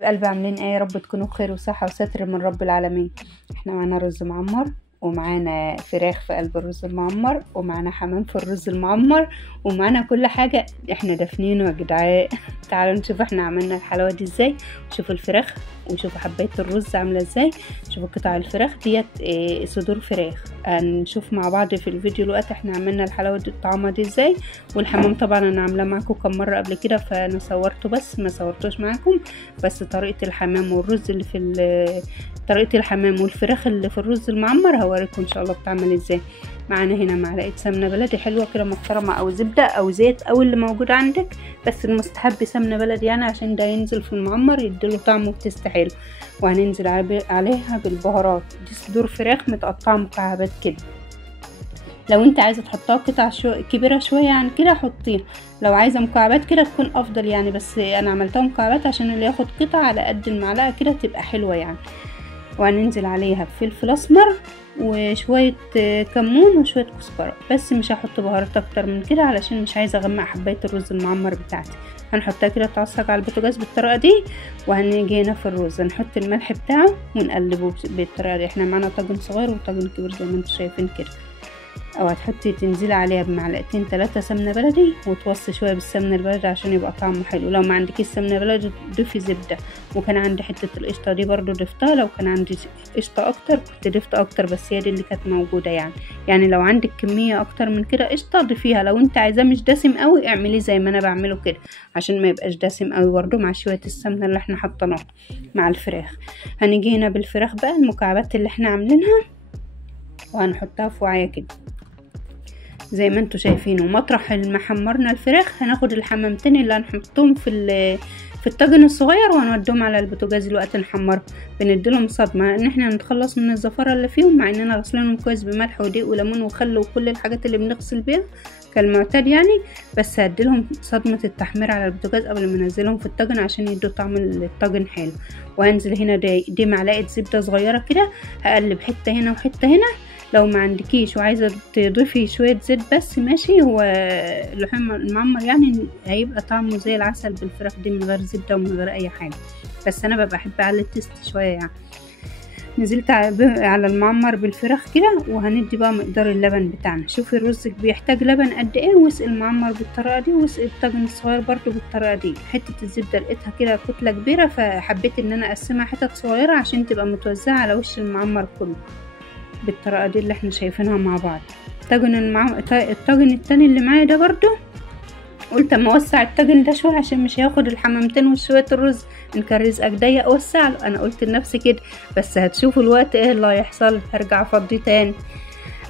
بقلب عاملين ايه؟ يا رب تكونوا بخير وصحة وستر من رب العالمين. احنا معانا رز معمر، ومعانا فراخ في قلب الرز المعمر، ومعانا حمام في الرز المعمر، ومعانا كل حاجة احنا دافنينه يا جدعان. تعالوا نشوف احنا عملنا الحلاوة دي ازاي. شوفوا الفراخ وشوفوا حباية الرز عاملة ازاي. شوفوا قطع الفراخ ديت صدور فراخ. هنشوف مع بعض في الفيديو الوقت احنا عملنا الحلاوة دي الطعمة دي ازاي. والحمام طبعا انا عاملاه معاكم كم مرة قبل كده، فانا صورته بس ما صورتوش معاكم. بس طريقة الحمام والرز اللي في طريقة الحمام والفراخ اللي في الرز المعمر هوريكم ان شاء الله بتعمل ازاي. معانا هنا معلقة سمنة بلدي حلوة كده محترمة، او زبدة او زيت او اللي موجود عندك، بس المستحب سمنة بلدي يعني عشان ده ينزل في المعمر يديله طعم وتست حلو. وهننزل عليها بالبهارات. دي صدور فراخ متقطعة مكعبات كده. لو انت عايزة تحطها قطع كبيرة شوية عن كده حطيها، لو عايزة مكعبات كده تكون افضل يعني، بس انا عملتها مكعبات عشان اللي ياخد قطع على قد المعلقة كده تبقى حلوة يعني. وهننزل عليها بفلفل اسمر وشوية كمون وشوية كزبرة، بس مش هحط بهارات اكتر من كده علشان مش عايزة اغمق حباية الرز المعمر بتاعتي. هنحطها كده تعصق على البوتاجاز بالطريقة دي. وهنيجي هنا في الرز نحط الملح بتاعه ونقلبه بالطريقة دي. احنا معانا طاجن صغير وطاجن كبير زي ما انتم شايفين كده. او هتحطي تنزلي عليها بمعلقتين 3 سمنه بلدي، وتوصي شويه بالسمنه البلدي عشان يبقى طعمه حلو. لو ما عندكيش سمنه بلدي ضيفي زبده، وكان عندي حته القشطه دي برضو ضفتها. لو كان عندي قشطه اكتر كنت ضفت اكتر، بس هي دي اللي كانت موجوده يعني لو عندك كميه اكتر من كده قشطه ضيفيها. لو انت عايزاه مش دسم قوي اعمليه زي ما انا بعمله كده عشان ما يبقاش دسم قوي برضو، مع شويه السمنه اللي احنا حطيناها مع الفراخ. هنيجي هنا بالفراخ بقى المكعبات اللي احنا عاملينها، وهنحطها في وعايه كده زي ما انتوا شايفين. ومطرح ما حمرنا الفراخ هناخد الحمامتين اللي هنحطهم في الطاجن الصغير وهنوديهم على البوتاجاز الوقت نحمرهم. بنديلهم صدمه ان احنا نتخلص من الزفاره اللي فيهم، مع اننا غسلينهم كويس بملح ودقيق وليمون وخل وكل الحاجات اللي بنغسل بيها كالمعتاد يعني. بس هديلهم صدمه التحمير على البوتاجاز قبل ما انزلهم في الطاجن عشان يدوا طعم الطاجن حلو. وهنزل هنا دي معلقه زبده صغيره كده. هقلب حته هنا وحته هنا. لو ما عندكيش وعايزه تضيفي شويه زيت بس ماشي. هو اللحم المعمر يعني هيبقى طعمه زي العسل بالفراخ دي من غير زبده ومن غير اي حاجه، بس انا بحب اعلي التست شويه يعني. نزلت على المعمر بالفراخ كده. وهندي بقى مقدار اللبن بتاعنا. شوفي الرز بيحتاج لبن قد ايه، واسقي المعمر بالطريقه دي، واسقي الطاجن الصغير برضو بالطريقه دي. حته الزبده لقيتها كده كتله كبيره فحبيت ان انا اقسمها حتت صغيره عشان تبقى متوزعه على وش المعمر كله بالطريقه دي اللي احنا شايفينها مع بعض. الطاجن التاني اللي معايا ده برضو قلت اما اوسع الطاجن ده شويه عشان مش هياخد الحمامتين وشويه الرز. ان كان رزقك ضيق اوسع له، انا قلت لنفسي كده، بس هتشوفوا الوقت ايه اللي هيحصل. هرجع افضيه تاني.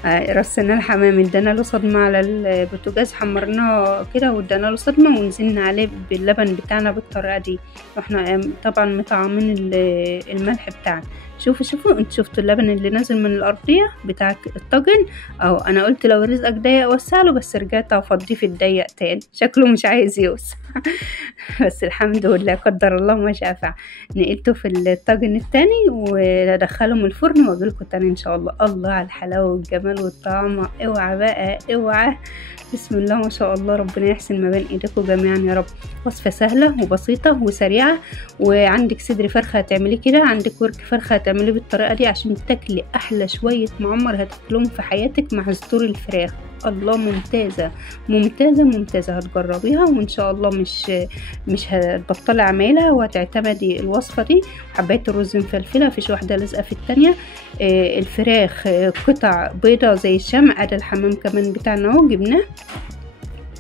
رصينا الحمام ادانا له صدمه على البوتاجاز، حمرناه كده وادانا له صدمه ونزلنا عليه باللبن بتاعنا بالطريقه دي. واحنا طبعا مطعمين الملح بتاعنا. شوفوا انت شفتوا اللبن اللي نازل من الارضيه بتاع الطاجن. او انا قلت لو رزقك ضيق وسع له، بس رجعت افضيه في الضيق تاني، شكله مش عايز يوسع. بس الحمد لله قدر الله ما شاء فعل. نقلته في الطاجن التاني وادخله من الفرن واجيلكم تاني ان شاء الله. الله على الحلاوه والجمال والطعم. اوعى بقى اوعى. بسم الله ما شاء الله، ربنا يحسن ما بين ايديكم جميعا يا رب. وصفه سهله وبسيطه وسريعه. وعندك صدر فرخه هتعمليه كده، عندك ورك فرخه هتعمليه بالطريقه دي عشان تاكلي احلى شويه معمر هتاكلهم في حياتك مع صدور الفراخ. الله ممتازه ممتازه ممتازه. هتجربيها وان شاء الله مش هتبطلي عمايلها وهتعتمدي الوصفه دي. حبايه الرز مفلفله مفيش واحده لازقه في التانية. الفراخ قطع بيضه زي الشمع. ادي الحمام كمان بتاعنا اهو جبناه،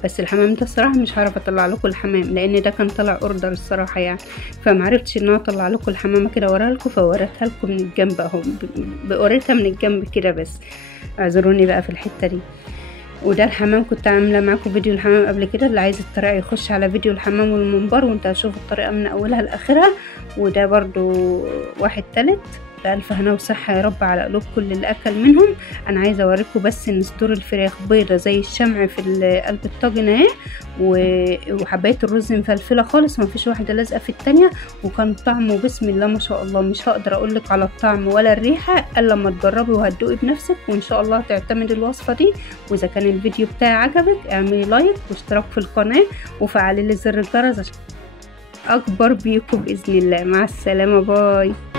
بس الحمام ده الصراحه مش هعرف اطلع لكم الحمام لان ده كان طلع اوردر الصراحه يعني، فمعرفتش ان انا اطلع لكم الحمامه كده وراها لكم، فوريتها لكم من الجنب اهو. بقريتها من الجنب كده بس. اعذروني بقى في الحته دي. وده الحمام كنت عامله معاكم فيديو الحمام قبل كده. اللي عايز الطريقه يخش على فيديو الحمام والمنبر وانت هتشوف الطريقه من اولها لاخرها. وده برضو واحد تالت. بألف هنا وصحة يا رب على قلوب كل اللي أكل منهم. أنا عايزة أوريكم بس إن صدور الفراخ بيضة زي الشمع في قلب الطاجن اهي. وحباية الرز مفلفلة خالص مفيش واحدة لازقة في التانية. وكان طعمه بسم الله ما شاء الله. مش هقدر أقولك على الطعم ولا الريحة إلا لما تجربي وهتدوقي بنفسك، وإن شاء الله تعتمد الوصفة دي. وإذا كان الفيديو بتاعي عجبك اعملي لايك واشتراك في القناة وفعلي لي زر الجرس اكبر بيكم باذن الله. مع السلامه، باي.